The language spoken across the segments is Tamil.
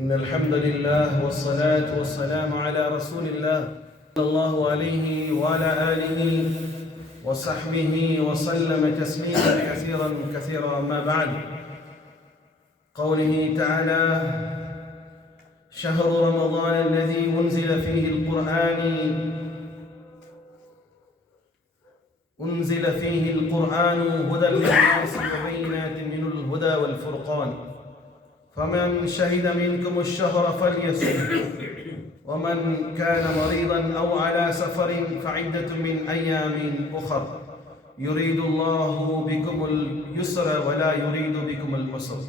إن الحمد لله والصلاة والسلام على رسول الله صلى الله عليه وعلى آله وصحبه وسلم تسليما كثيرا أما بعد. قوله تعالى: شهر رمضان الذي أنزل فيه القرآن هدى للناس وبينات من الهدى والفرقان، فمن شهد منكم الشهر فليصم، ومن كان مريضا أو على سفر فعدة من أيام أخر، يريد الله بكم اليسر ولا يريد بكم العسر.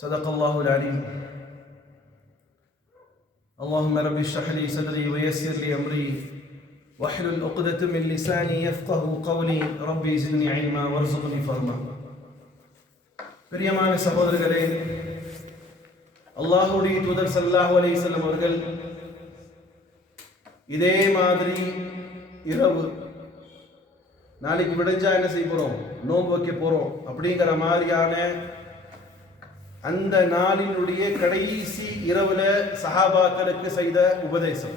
صدق الله العليم. اللهم رب اشرح لي صدري ويسر لي أمري واحلل عقدة من لساني يفقهوا قولي ربي زدني علما وارزقني فهما. பிரியமான சகோதரர்களே, அல்லாஹ்வுடைய தூதர் ஸல்லல்லாஹு அலைஹி வஸல்லம் அவர்கள் இதே மாதிரி இரவு நாளைக்கு விடிஞ்சா என்ன செய்ய போறோம், நோன்பு வைக்க போறோம் அப்படிங்கிற மாதிரியான அந்த நாளினுடைய கடைசி இரவுல சஹாபாக்களுக்கு செய்த உபதேசம்.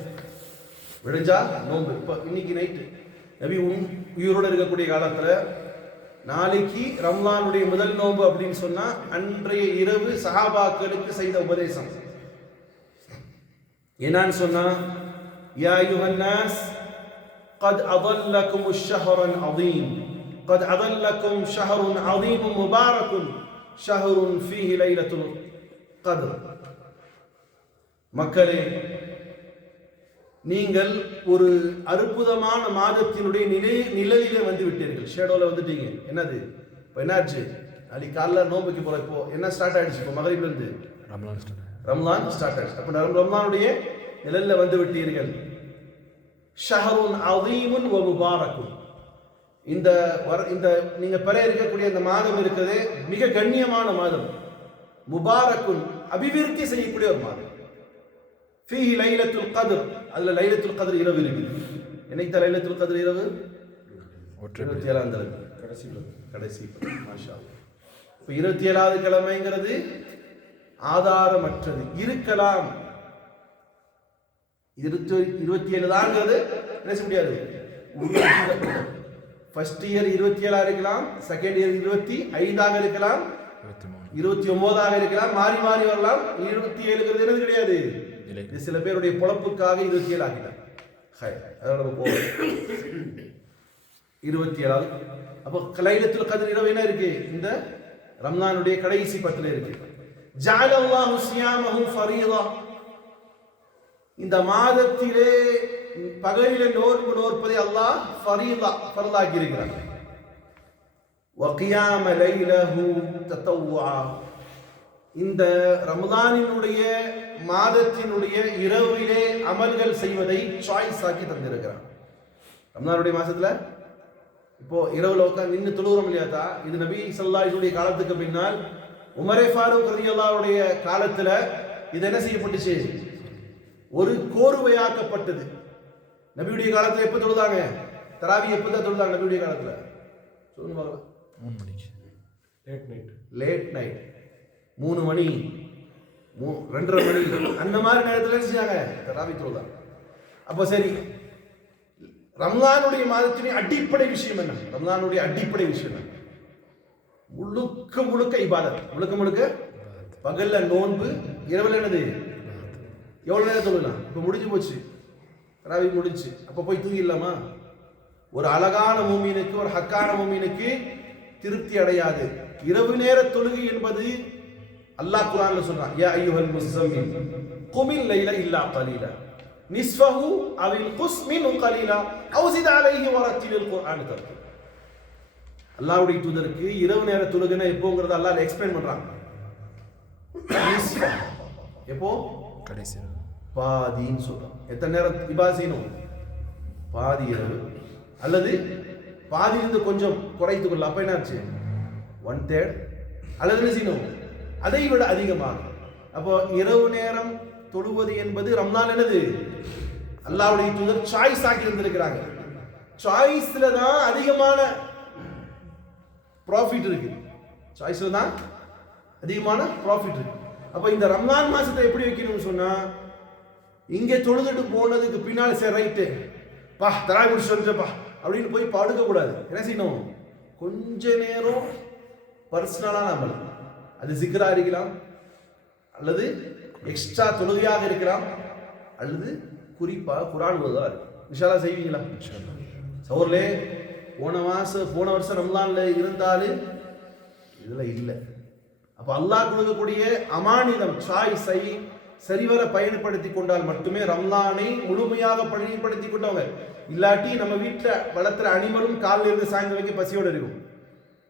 விடிஞ்சா நோன்பு. இப்ப இன்னைக்கு நைட்டு நபி உயிரோடு இருக்கக்கூடிய காலத்துல நாளைக்கு ரம்லானுடைய முதல் நோன்பு அப்படின்னு சொன்னா அன்றைய இரவு சஹாபாக்களுக்கு செய்த உபதேசம் என்னன்னு சொன்னா: யா அய்யுஹன் நாஸ் قد أضلكم الشهر العظيم قد أضلكم شهر عظيم مبارك شهر فيه ليلة القدر. மக்களே, நீங்கள் ஒரு அற்புதமான மாதத்தினுடைய நிழலிலே வந்து விட்டீர்கள். ஷேடோல வந்துட்டீங்க. என்னது இப்போ என்னாச்சு? நாளைக்கு காலைல நோம்புக்கு போற. இப்போ என்ன ஸ்டார்ட் ஆயிடுச்சு? இப்போ மகரிப்ல இருந்து ரம்லான் ஸ்டார்ட் ஆயிடுச்சு. அப்ப ரம்லானுடைய நிழல்ல வந்து விட்டீர்கள். ஷஹருன் அதீமுன் வ முபாரக்குன். இந்த நீங்க பெற இருக்கக்கூடிய இந்த மாதம் இருக்கிறதே மிக கண்ணியமான மாதம். முபாரக்குன், அபிவிருத்தி செய்யக்கூடிய ஒரு மாதம். ஃபீஹி லைலத்துல் கத்ர். அதுல லைலத்துல் கத்ர் இரவு இருக்கு. என்னைக்கு தான் லைலத்துல் கத்ர் இரவு? 27ஆம் தேதி கடைசி. மாஷா அல்லாஹ். இப்போ 27வது கிழமைங்கிறது ஆதாரமற்றது. இருக்கலாம். 27 தான்ங்கிறது என்ன செய்ய முடியாது. ஃபர்ஸ்ட் இயர் 27 இருக்கலாம், செகண்ட் இயர் 25 இருக்கலாம், 29 இருக்கலாம், மாறி மாறி வரலாம். 27ங்கிறது என்னது கிடையாது. சில பேருடைய பொழப்புக்காக 27 ஆகிட்டாங்க. அதோட நம்ம போவோம் 27வது. அப்போ லைலத்துல் கத்ர் இரவு என்ன இருக்கு? இந்த ரம்லானுடைய கடைசி பத்துல இருக்கு. ஜஅலல்லாஹு ஸியாமஹு ஃபரீதா. இந்த மாதத்திலே பகலிலே நோன்பு நோற்பதை அல்லாஹ் ஃபரீதா ஃபர்லாக்கி இருக்கிறார். வ கியாம லைலஹு ததவ்வா. இந்த ரமலானினுடைய மாதத்தினுடைய இரவிலே அமல்கள் செய்வதை சாய்ஸ் ஆக்கி தந்திருக்கிறார். ரமலானுடைய மாசத்துல இப்போ இரவுல உட்கார்ந்து நின்று தொழுகிறோம் இல்லையாத்தா? இது நபி ஸல்லல்லாஹு அலைஹி வஸல்லம் காலத்துக்கு பின்னால் உமரே ஃபாரூக் ரலியல்லாஹுடைய காலத்துல இது என்ன செய்யப்பட்டுச்சு? ஒரு கோர்வையாக்கப்பட்டது. நபியுடைய காலத்துல எப்ப தொழுதாங்க? தராவி எப்ப தான் தொழுதாங்க நபியுடைய காலத்துல? சொல்லுங்க பாருங்க. 3 மணிக்கு. லேட் நைட் 3 மணி 2:30 மணி அந்த மாதிரி நேரத்தில் என்ன செஞ்சாங்க? தராவி தொழுதாங்க. அப்போ சரி, ரம்லானுடைய மாதத்தினுடைய அடிப்படை விஷயம் என்ன? ரம்லானுடைய அடிப்படை விஷயம் என்ன? முழுக்க இபாதத். முழுக்க பகல்ல நோன்பு, இரவுல என்னது? எவ்வளவு நேரம் தொழலாம்? இப்போ முடிஞ்சு போச்சு, தராவி முடிஞ்சு. அப்போ போய் தூங்கிடலாமா? ஒரு அழகான மூமினுக்கு, ஒரு ஹக்கான மூமினுக்கு திருப்தி அடையாது. இரவு நேர தொழுகை என்பது அல்லாஹ் குர்ஆன்ல சொல்றான்: யா அய்யுஹல் முஸம்மில் குமில் லைல இல்லா கலீலா நிஸ்ஃபஹு அவில் குஸ் மின்ஹு கலீலா அவ் ஸித் அலைஹி வரத்திலில் குர்ஆன் தர்தீல். அல்லாஹ்வுடைய தூதருக்கு இரவு நேர தொழுகைனா எப்போங்கறத அல்லாஹ் எக்ஸ்பிளைன் பண்றான். எப்போ? கடைசி பாதின்னு சொல்றான். எத்தனை நேரம் இபாதத் செய்யணும்? பாதி இரவு, அல்லது பாதியிலிருந்து கொஞ்சம் குறைத்துக் கொள்ள. அப்ப என்ன ஆச்சு? 1/3 அல்லது என்ன செய்யணும்? அதை விட அதிகமாக. அப்போ இரவு நேரம் தொழுவது என்பது ரம்லான் என்னது? அல்லாஹ்வுடைய தூதர் சாய்ஸ் ஆக்கி இருந்திருக்கிறாங்க. சாய்ஸ்ல தான் அதிகமான ப்ராஃபிட் இருக்கு. சாய்ஸ்ல தான் அதிகமான ப்ராஃபிட் இருக்கு. அப்ப இந்த ரம்லான் மாசத்தை எப்படி வைக்கணும்னு சொன்னா, இங்கே தொழுதுட்டு போனதுக்கு பின்னால் சரி ரைட்டு பா தராய் முடிச்சு சொல்லிட்டப்பா அப்படின்னு போய் படுக்க கூடாது. என்ன செய்யணும்? கொஞ்ச நேரம் பர்சனலான அமல், அது சிக்கரா இருக்கலாம், அல்லது எக்ஸ்ட்ரா தொழுகையாக இருக்கலாம், அல்லது குறிப்பாக குர்ஆன் ஓதுவதா இருக்கும். இன்ஷா அல்லாஹ் செய்வீங்களா? சௌர்லே போன வருஷம் ரம்லான்ல இருந்தாலும் இதுல இல்லை. அப்ப அல்லாஹ் கொடுக்கக்கூடிய அமானிதம் சாய்ஸை சரிவர பயன்படுத்தி கொண்டால் மட்டுமே ரம்லானை முழுமையாக பயன்படுத்தி கொண்டவங்க. இல்லாட்டி நம்ம வீட்டில் வளர்த்துற அனிமலும் காலில் இருந்து சாயந்தரம் வரைக்கும் பசியோடு இருக்கும்.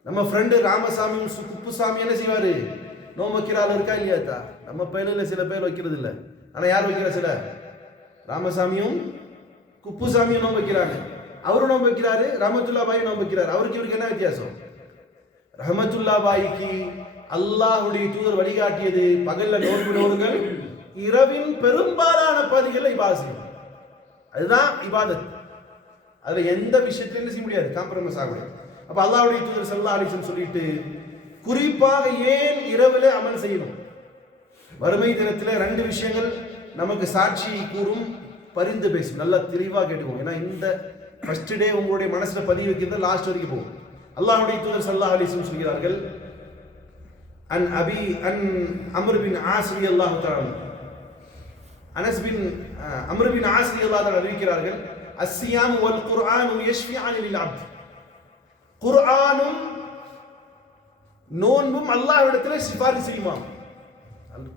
நம்ம ஃப்ரெண்டு ராமசாமியும் குப்புசாமி என்ன செய்வாரு? நோம்பு வைக்கிற ஆள் இருக்கா இல்லையாத்தா? நம்ம பயிலில் சில பேர் வைக்கிறது இல்லை. ஆனால் யார் வைக்கிற? சில ராமசாமியும் குப்புசாமியும் நோம்பு வைக்கிறாங்க. அவரும் நோம்பு வைக்கிறாரு, ரஹமத்துல்லா பாய் நோம்பு வைக்கிறாரு. அவருக்கு இவருக்கு என்ன வித்தியாசம்? ரஹமத்துல்லா பாய்க்கு அல்லாஹ்வுடைய தூதர் வழிகாட்டியது பகல்ல நோன்பு நோடுங்கள், இரவின் பெரும்பாலான பகுதிகளில் இபாதத் செய்யும். அதுதான் இபாதத். அதுல எந்த விஷயத்திலும் என்ன செய்ய முடியாது, காம்ப்ரமைஸ் ஆக முடியாது. அப்ப அல்லாஹ்வுடைய தூதர் ஸல்லல்லாஹு அலைஹி வஸல்லம் சொல்லிட்டு குறிப்பாக ஏன் இரவிலே அமல் செய்யணும்? வறுமை தினத்தில் 2 விஷயங்கள் நமக்கு சாட்சி கூறும், பரிந்து பேசும். நல்லா தெளிவாக கேட்டுக்கோங்க. ஏன்னா இந்த ஃபர்ஸ்ட் டே உங்களுடைய மனசுல பதிவு வைக்கிறது லாஸ்ட் வரைக்கும் போகும். அல்லாஹ்வுடைய தூதர் ஸல்லல்லாஹு அலைஹி வஸல்லம் சொல்கிறார்கள், அன் அம்ர் பின் ஆஸ் ரலியல்லாஹு தஆலா, அனஸ் பின் அம்ர் பின் ஆஸ் ரலியல்லாஹு தஆலா அறிவிக்கிறார்கள், அஸ்ஸியாம் வல் குர்ஆன் யஷ்ஃபிஆன் லில் அப்த். குர்ஆனும் நோன்பும் அல்லாஹ்விடத்தில் சிபாரிசு செய்யுமாம்.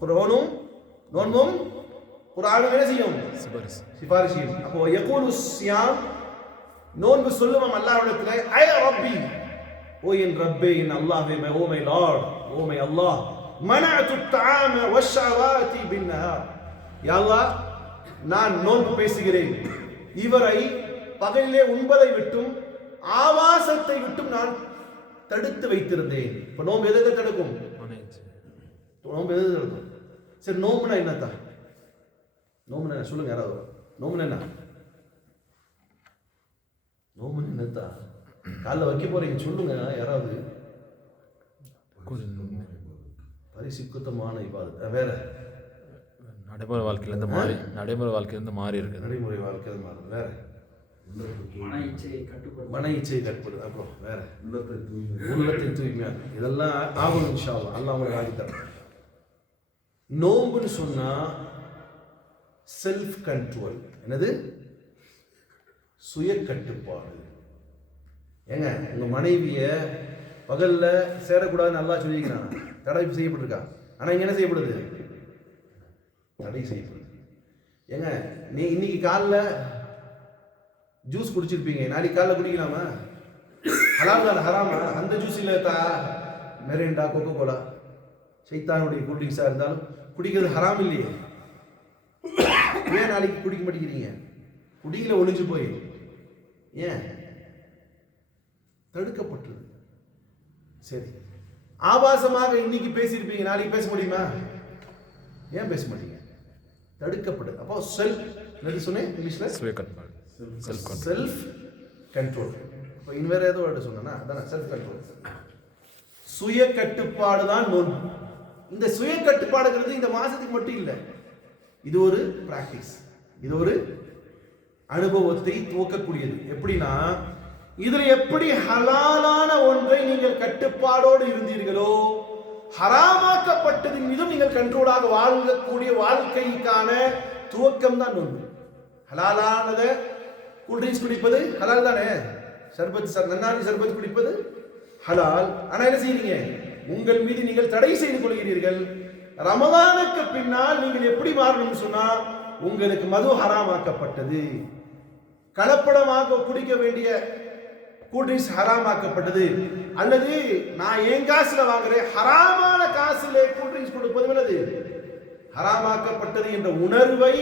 குர்ஆனும் நோன்பும் குர்ஆனும் என்ன செய்யும்? சிபாரிசு செய்யும். அப்போ யகூலு ஸியாம், நோன்பு சொல்லுமாம் அல்லாஹ்விடத்தில், ஐ ரப்பி, ஓ என் ரப்பே, என் அல்லாஹ்வே, oh my lord, oh my Allah, மனஅது தஆம வஷ்ஷவாதி பின்னஹார், யா அல்லாஹ் நான் நோன்பு பேசுகிறேன், இவரை பகலிலே உண்பதை விட்டும் ஆவாசத்தை விட்டும் நான் தடுத்து வைத்திருந்தேன். இப்ப நோம்பு எதை தடுக்கும்? நோம்பு எதை தடுக்கும்? சரி, நோம்புனா என்னத்தா? நோம்புனா என்ன சொல்லுங்க யாராவது? நோம்புனா என்ன? நோம்பு என்னத்தா? காலைல வைக்க போறீங்க சொல்லுங்க யாராவது. பரிசுத்தமான இபாதத். வேற நடைமுறை வாழ்க்கையிலிருந்து மாறி இருக்கு. நடைமுறை வாழ்க்கையிலிருந்து மாறி. வேற மன இச்சை கட்டுப்படுது. அப்புறம் வேற உள்ளத்தின் தூய்மையா. இதெல்லாம் ஆகும் இன்ஷா அல்லாஹ். அல்லாஹ் உங்களுக்கு ஆகித்தரும். நோம்புன்னு சொன்னா செல்ஃப் கண்ட்ரோல். என்னது? சுய கட்டுப்பாடு. ஏங்க உங்க மனைவிய பகல்ல சேரக்கூடாதுன்னு நல்லா சொல்லிக்கிறான், தடை செய்யப்பட்டிருக்கா. ஆனா இங்க என்ன செய்யப்படுது? தடை செய்யப்படுது. ஏங்க நீ இன்னைக்கு காலைல ஜூஸ் குடிச்சிருப்பீங்க, நாளைக்கு காலைல குடிக்கலாமா? ஹலால் தானே, ஹராமா? அந்த ஜூஸ் இல்ல மெரிண்டா, கோகோ கோலா, சைத்தானுடைய கூல்ட்ரிங்ஸா இருந்தாலும் குடிக்கிறது ஹராம் இல்லையே. ஏன் நாளைக்கு குடிக்க மாட்டேங்கிறீங்க? குடிக்கல ஒளிஞ்சு போய். ஏன்? தடுக்கப்பட்டது. சரி, ஆபாசமாக இன்னைக்கு பேசியிருப்பீங்க, நாளைக்கு பேச முடியுமா? ஏன் பேச மாட்டீங்க? தடுக்கப்படுது. அப்போ செல்ஃப், என்ன சொன்னேன் இங்கிலீஷ்ல? Self control. இப்போ வேற ஏதோ வேர்டு சொன்னா அதானே செல்ஃப் கண்ட்ரோல். சுய கட்டுப்பாடு தான் நோன்பு. இந்த சுய கட்டுப்பாடுங்கிறது இந்த மாசத்துக்கு மட்டும் இல்லை, இது ஒரு பிராக்டிஸ், இது ஒரு அனுபவத்தை துவக்கக்கூடியது. எப்படின்னா, இதுல எப்படி ஹலாலான ஒன்றை நீங்கள் கட்டுப்பாடோடு இருந்தீர்களோ, ஹராமாக்கப்பட்டதின் மீதும் நீங்கள் கண்ட்ரோலாக வாழக்கூடிய வாழ்க்கைக்கான துவக்கம் தான் நோன்பு. ஹலாலானத கூல்ட்ரிங்க்ஸ் குடிப்பது ஹலால் தானே, சர்பத் நன்னாரி சர்பத் குடிப்பது ஹலால். ஆனா என்ன செய்றீங்க? உங்கள் மீது நீங்கள் தடை செய்து கொள்கிறீர்கள். ரமலானுக்கு பின்னால் நீங்கள் எப்படி மாறணும்னு சொன்னா, உங்களுக்கு மது ஹராமாக்கப்பட்டது, கலப்படமாக குடிக்க வேண்டிய கூல்ட்ரிங்க்ஸ் ஹராமாக்கப்பட்டது, அல்லது நான் என் காசுல வாங்குறேன் ஹராமான காசுல கூல்ட்ரிங்க்ஸ் கொடுப்பது என்னது? ஹராமாக்கப்பட்டது என்ற உணர்வை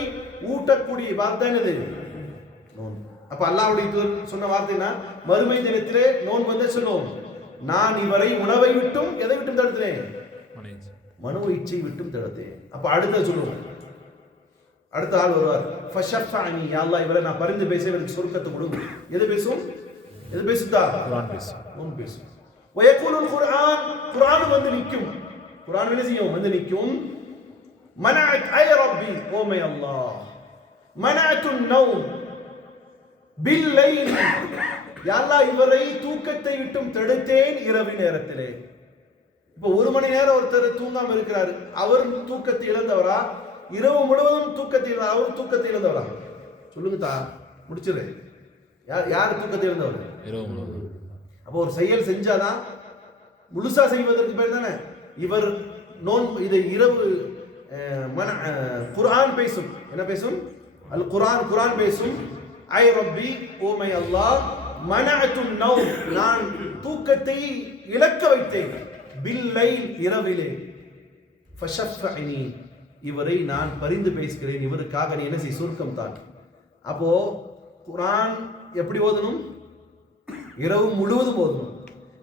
ஊட்டக்கூடிய வார்த்தை என்னது? நோன்பு. அப்ப அல்லாஹ்வுடைய தூதர் சொன்ன வார்த்தைனா, மறுமை தினத்திலே நோன்பு வந்து சொல்லுவோம், நான் இவரை உணவை விட்டும் எதை விட்டும் தடுத்தேன்? மனோ இச்சை விட்டும் தடுத்தேன். அப்ப அடுத்த சொல்லுவோம், அடுத்த ஆள் வருவார், ஃபஷஃபஅனி, யா அல்லாஹ் இவரை நான் பரிந்து பேச எனக்கு சொர்க்கத்தை கொடு. எது பேசும்? எது பேசுதா? குர்ஆன் பேசும். நோன்பு பேசும். வயகுலுல் குர்ஆன், குர்ஆன் வந்து நிக்கும். குர்ஆன் என்ன செய்யும்? வந்து நிக்கும். மனஅத் ஐ ரப்பி, ஓ மை அல்லாஹ், மனஅத்துன் நௌம் பில் லைல், யா அல்லாஹ் இவரை தூக்கத்தை விட்டும் தடுத்தேன் இரவு நேரத்திலே. இப்போ 1 மணி நேரம் ஒருத்தர் தூங்காம இருக்கிறாரு, அவர் தூக்கத்தை இழந்தவரா? இரவு முழுவதும் தூக்கத்தை இழந்த அவர் தூக்கத்தை இழந்தவரா? சொல்லுங்க தா, முடிச்சிரு. யார் தூக்கத்தை இழந்தவர்? இரவு முழுவதும். அப்போ ஒரு செயல் செஞ்சாதான் முழுசா செய்வதற்கு பேர் தானே. இவர் இதை இரவு குர்ஆன் பேசும், என்ன பேசும்? அல் குர்ஆன், குர்ஆன் பேசும். ஐ ரப்பி, ஓ மை அல்லாஹ், மனஅத்துன் நௌம், நான் தூக்கத்தை இழக்க வைத்தேன், பில் லைல், இரவிலே, ஃபஷஃபஅனி, இவரை நான் பரிந்து பேசுகிறேன், இவருக்காக நீ என்ன செய், சுருக்கம் தான். அப்போ குர்ஆன் எப்படி ஓதணும்? இரவு முழுவதும் ஓதணும்,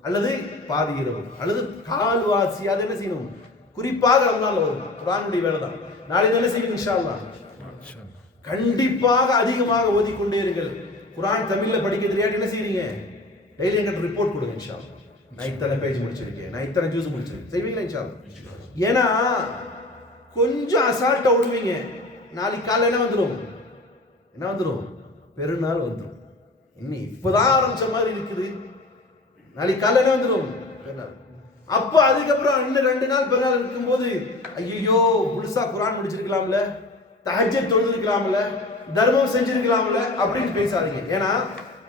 அல்லது பாதி இரவு, அல்லது கால்வாசி. அது என்ன செய்யணும்? குறிப்பாக ரமலான்ல வரும் குர்ஆனுடைய வேலை தான். நாளை என்ன செய்யும் இன்ஷா அல்லாஹ்? கண்டிப்பாக அதிகமாக ஓதிக்கொண்டே இருங்கள். குர்ஆன் தமிழ்ல படிக்க தெரியாது என்ன செய்றீங்க? டெய்லி எங்கிட்ட ரிப்போர்ட் கொடுங்க இன்ஷா அல்லாஹ். நான் இத்தனை பேஜ் முடிச்சிருக்கேன், நான் இத்தனை ஜூஸ் முடிச்சிருக்கேன், செய்வீங்களா இன்ஷா அல்லாஹ்? ஏன்னா கொஞ்சம் அசால்ட்டா விடுவீங்க, நாளைக்கு காலைல என்ன வந்துடும்? என்ன வந்துடும்? பெருநாள் வந்துடும். இன்னும் இப்பதான் ஆரம்பிச்ச மாதிரி இருக்குது, நாளைக்கு காலைல என்ன வந்துடும்? பெருநாள். அப்போ அதுக்கப்புறம் இன்னும் 2 நாள் பெருநாள் இருக்கும்போது ஐயோ முழுசா குர்ஆன் முடிச்சிருக்கலாம்ல, தஹஜ்ஜத் தொழுதிருக்கலாம்ல, தர்மம் செஞ்சிருக்கலாம்ல அப்படின்னு பேசாதீங்க. ஏன்னா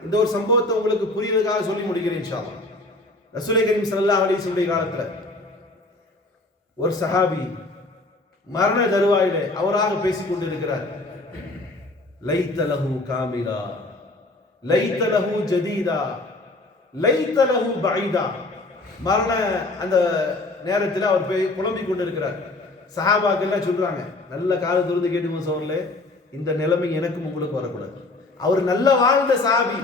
இந்த ஒரு சம்பவத்தை உங்களுக்கு புரியறதுக்காக சொல்லி முடிக்கிறேன் இன்ஷா அல்லாஹ். ரசூலே கரீம் ஸல்லல்லாஹு அலைஹி வஸல்லம் காலத்துல ஒரு சஹாபி மரண தருவாயிலே அவராக பேசிக் கொண்டிருக்கிறார். லைத லஹு காமிலா, லைத லஹு ஜதீதா, லைத லஹு பஈதா. மரண அந்த நேரத்தில் அவர் புலம்பிக் கொண்டிருக்கிறார். சஹாபாக்கெல்லாம் சொல்றாங்க, நல்ல காது திறந்து கேட்டுங்க சோழர்களே, இந்த நிலைமை எனக்கும் உங்களுக்கு வரக்கூடாது. அவர் நல்ல வாழ்ந்த சஹாபி,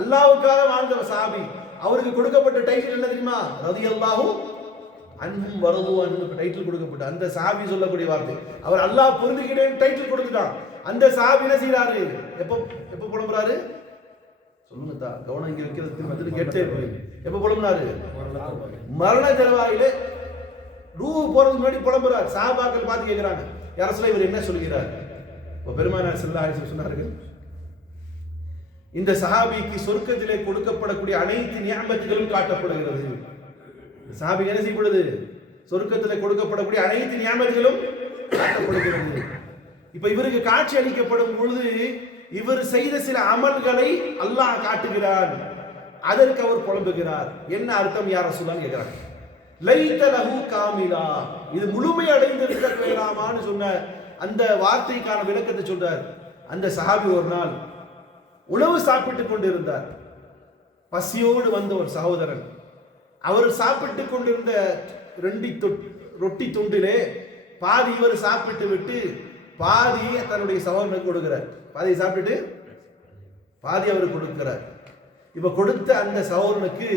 அல்லாஹ்வுக்காக வாழ்ந்த சஹாபி. அவருக்கு கொடுக்கப்பட்ட டைட்டில் என்ன தெரியுமா? ரலியல்லாஹு அன்ஹும் வரது அன்ஹு டைட்டில் கொடுக்கப்பட்ட அந்த சஹாபி சொல்லக்கூடிய வார்த்தை. அவர் அல்லாஹ் பொருந்திக்கிட்டேன்னு டைட்டில் கொடுத்துட்டான். அந்த சஹாபி என்ன செய்யறாரு? எப்போ புலம்புறாரு? சொல்லுங்க தா, கவனம் இங்க வைக்கிறதுக்கு பதில் கேட்டே போயிரு. எப்போ புலம்புறாரு? மரண தருவாயிலே ரூஹ் போறதுக்கு முன்னாடி புலம்புறார். சஹாபாக்கள் பார்த்து கேட்கிறாங்க, யா ரசூலல்லாஹ் இவர் என்ன சொல்கிறார்? பெருமானார் ஸல்லல்லாஹு அலைஹி வஸல்லம் சொன்னார்கள், இந்த சஹாபிக்கு சொர்க்கத்திலே கொடுக்கப்படக்கூடிய அனைத்து நியமத்துகளும் காட்டப்படுகிறது. சஹாபிக்கு என்ன செய்யப்படுது? சொர்க்கத்திலே கொடுக்கப்படக்கூடிய அனைத்து நியமத்துகளும் காட்டப்படுகிறது. இப்ப இவருக்கு காட்சி அளிக்கப்படும் பொழுது இவர் செய்த சில அமல்களை அல்லாஹ் காட்டுகிறான். அதற்கு அவர் புலம்புகிறார். என்ன அர்த்தம் யா ரசூலல்லாஹ் கேட்கிறாங்க. லைத லஹு காமிலா, இது முழுமை அடைந்திருக்க வேண்டாமான்னு சொன்ன அந்த வார்த்தைக்கான விளக்கத்தை சொல்றார். அந்த சஹாபி ஒரு நாள் உணவு சாப்பிட்டுக் கொண்டிருந்தார். பசியோடு வந்த ஒரு சகோதரன், அவர் சாப்பிட்டுக் கொண்டிருந்த 2 ரொட்டி துண்டிலே பாதி இவர் சாப்பிட்டு விட்டு பாதியை தன்னுடைய சகோதரனுக்கு கொடுக்கிறார். பாதியை சாப்பிட்டுட்டு பாதி அவர் கொடுக்கிறார். இப்ப கொடுத்த அந்த சகோதரனுக்கு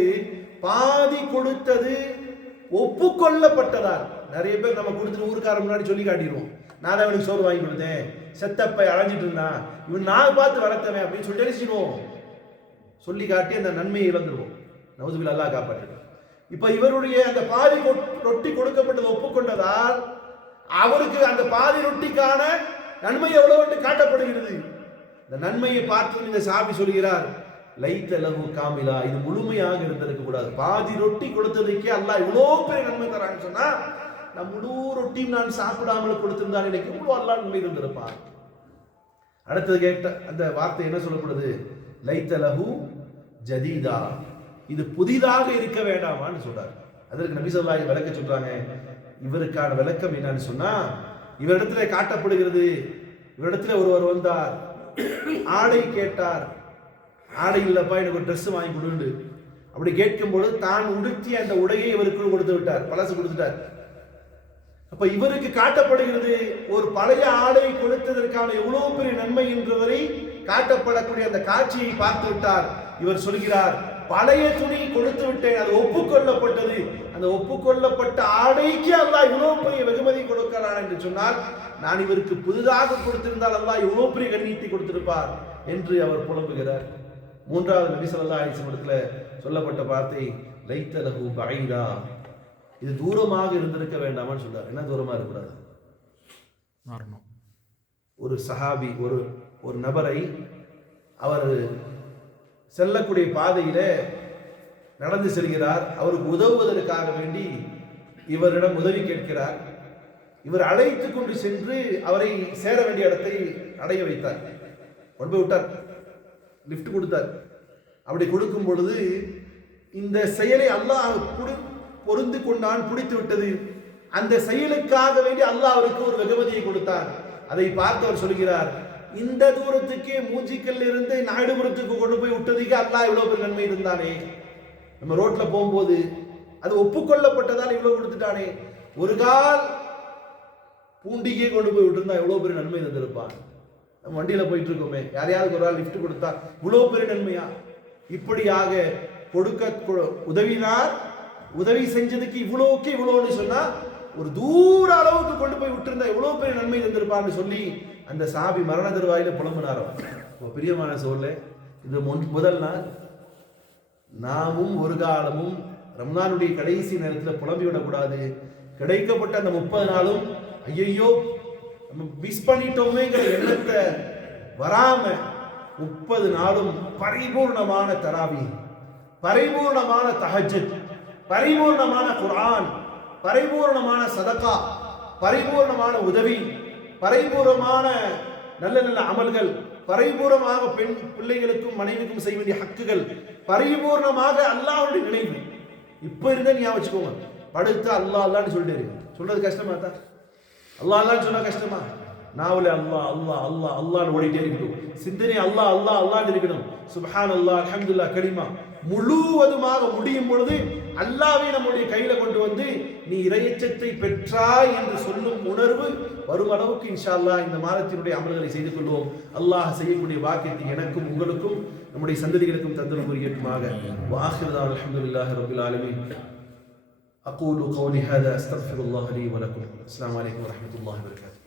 பாதி கொடுத்தது ஒப்புக்கொள்ளப்பட்டதால், நிறைய பேர் நம்ம கொடுத்துட்டு ஊருக்கார முன்னாடி சொல்லி காட்டிடுவோம், நான் அவனுக்கு சோறு வாங்கி கொடுத்தேன், செத்தப்பை அழைஞ்சிட்டு இருந்தான், இவன் நான் பார்த்து வளர்த்தவன் அப்படின்னு சொல்லி நினைச்சிடுவோம். சொல்லி காட்டி அந்த நன்மையை இழந்துருவோம். நவுதுபில் அல்லாஹ் காப்பாற்று. இப்ப இவருடைய அந்த பாதி ரொட்டி கொடுக்கப்பட்டது ஒப்புக்கொண்டதால் அவருக்கு அந்த பாதி ரொட்டிக்கான நன்மை எவ்வளவு காட்டப்படுகிறது. இந்த நன்மையை பார்த்து இந்த சாபி சொல்கிறார், லைத லஹு காமிலா, இது முழுமையாக இருந்திருக்க கூடாது. பாதி ரொட்டி கொடுத்ததுக்கே அல்லாஹ் இவ்வளவு பெரிய நன்மை தரான்னு சொன்னா, நான் முழு ரொட்டியும் நான் சாப்பிடாமல் கொடுத்திருந்தான் எனக்கு இவ்வளவு அல்லாஹ் நன்மை இருந்திருப்பான். அடுத்தது கேட்ட அந்த வார்த்தை என்ன சொல்லப்படுது? லைத லஹு ஜதீதா, இது புதிதாக இருக்க வேண்டாமான்னு சொல்றாரு. அதற்கு நபி ஸல்லல்லாஹு அலைஹி விளக்க சொல்றாங்க. இவருக்கான விளக்கம் என்னன்னு சொன்னா, இவரிடத்துல காட்டப்படுகிறது, இவரிடத்துல ஒருவர் வந்தார், ஆடை கேட்டார். ஆடை இல்லப்பா, எனக்கு ஒரு ட்ரெஸ் வாங்கி கொடுண்டு. அப்படி கேட்கும்போது தான் உடுத்திய அந்த உடையை இவருக்கு கொடுத்து விட்டார், பழசு கொடுத்துட்டார். அப்ப இவருக்கு காட்டப்படுகிறது, ஒரு பழைய ஆடை கொடுத்ததற்கான எவ்வளவு பெரிய நன்மை என்றவரை காட்டப்படக்கூடிய அந்த காட்சியை பார்த்து விட்டார். இவர் சொல்கிறார், பழைய துணி கொடுத்து விட்டேன், அது ஒப்புக்கொள்ளப்பட்டது, அந்த ஒப்புக்கொள்ளப்பட்ட ஆடைக்கு அல்லாஹ் இவ்வளவு பெரிய வெகுமதி கொடுக்கிறான் என்று சொன்னால், நான் இவருக்கு புதிதாக கொடுத்திருந்தால் அல்லாஹ் இவ்வளவு பெரிய கண்ணியத்தை கொடுத்திருப்பார் என்று அவர் புலம்புகிறார். மூன்றாவது நபி ஸல்லல்லாஹு அலைஹி வஸல்லம் சொல்லப்பட்ட வார்த்தை லைத லஹு பஈதா, இது தூரமாக இருந்திருக்க வேண்டாமான்னு சொல்றார். என்ன தூரமா இருக்கக்கூடாது? மாறணும். ஒரு சஹாபி ஒரு நபரை அவர் செல்லக்கூடிய பாதையில நடந்து செல்கிறார். அவருக்கு உதவுவதற்காக வேண்டி இவரிடம் உதவி கேட்கிறார். இவர் அழைத்து கொண்டு சென்று அவரை சேர வேண்டிய இடத்தை அடைய வைத்தார். கொண்டு போய் விட்டார், லிஃப்ட் கொடுத்தார். அப்படி கொடுக்கும் பொழுது இந்த செயலை அல்லாஹ் பொருந்து கொண்டான், பிடித்து விட்டது. அந்த செயலுக்காக வேண்டி அல்லாஹ் அவருக்கு ஒரு வெகுமதியை கொடுத்தார். அதை பார்த்து அவர் சொல்கிறார், இந்த தூரத்துக்கே மூஞ்சிக்கல்ல இருந்து நாயுடுபுரத்துக்கு கொண்டு போய் விட்டதுக்கு அல்லாஹ் இவ்வளவு பெரிய நன்மை இருந்தானே. நம்ம ரோட்ல போகும்போது அது ஒப்புக்கொள்ளப்பட்டதால் இவ்வளவு கொடுத்துட்டானே. ஒரு கால் பூண்டிக்கே கொண்டு போய் விட்டுருந்தா எவ்வளவு பெரிய நன்மை இருந்திருப்பான். நம்ம வண்டியில போயிட்டு இருக்கோமே, யாரையாவது ஒரு ஆள் லிஃப்ட் கொடுத்தா இவ்வளவு பெரிய நன்மையா? இப்படியாக கொடுக்க உதவினார். உதவி செஞ்சதுக்கு இவ்வளோக்கு இவ்வளோன்னு சொன்னா ஒரு தூர அளவுக்கு கொண்டு போய் விட்டுருந்தா எவ்வளவு பெரிய நன்மை இருந்திருப்பான்னு சொல்லி அந்த சாபி மரண தருவாயில புலம்புனாரோ. பிரியமான சோழ, இது முதல் நாள். நாமும் ஒரு காலமும் ரம்ஜானுடைய கடைசி நேரத்தில் புலம்பி விடக்கூடாது. கிடைக்கப்பட்ட அந்த 30 நாளும் ஐயோ நம்ம மிஸ் பண்ணிட்டோமேங்கிற எண்ணத்தை வராம 30 நாளும் பரிபூர்ணமான தராவி, பரிபூர்ணமான தஹஜ்ஜுத், பரிபூர்ணமான குர்ஆன், பரிபூர்ணமான சதகா, பரிபூர்ணமான உதவி, பரிபூர்ணமான நல்ல நல்ல அமல்கள், பரிபூர்ணமாக பெண் பிள்ளைகளுக்கும் மனைவிக்கும் செய்ய வேண்டிய ஹக்குகள், பரிபூர்ணமாக அல்லாஹ்வுடைய நினைவு. இப்ப இருந்த ஞாபகம் வச்சுக்கோங்க. படுத்து அல்லாஹ் அல்லான்னு சொல்லிட்டு சொல்றது கஷ்டமா தான்? அல்லாஹ் அல்லான்னு சொன்னா கஷ்டமா? நாவலே அல்லாஹ் அல்லாஹ் அல்லாஹ் அல்லான்னு ஓடிட்டே இருக்கணும். சிந்தனை அல்லாஹ் அல்லாஹ் அல்லான்னு இருக்கணும். சுப்ஹான் அல்லாஹ் அல்ஹம்துலில்லாஹ் கலிமா முழுவதுமாக முடியும் பொழுது அல்லாஹ்வை நம்முடைய கையில கொண்டு வந்து நீ இறையச்சத்தை பெற்றாய் என்று சொல்லும் உணர்வு வரும் அளவுக்கு இன்ஷா அல்லாஹ் இந்த மாதத்தினுடைய அமல்களை செய்து கொள்வோம். அல்லாஹ் செய்யக்கூடிய வாக்கியத்தை எனக்கும் உங்களுக்கும் நம்முடைய சந்ததிகளுக்கும் தந்தரும் புரியட்டுமாக. வாஹிரு அல்ஹம்துலில்லாஹி ரப்பில் ஆலமீன். أقول قولي هذا أستغفر الله لي ولكم. السلام عليكم ورحمة الله وبركاته.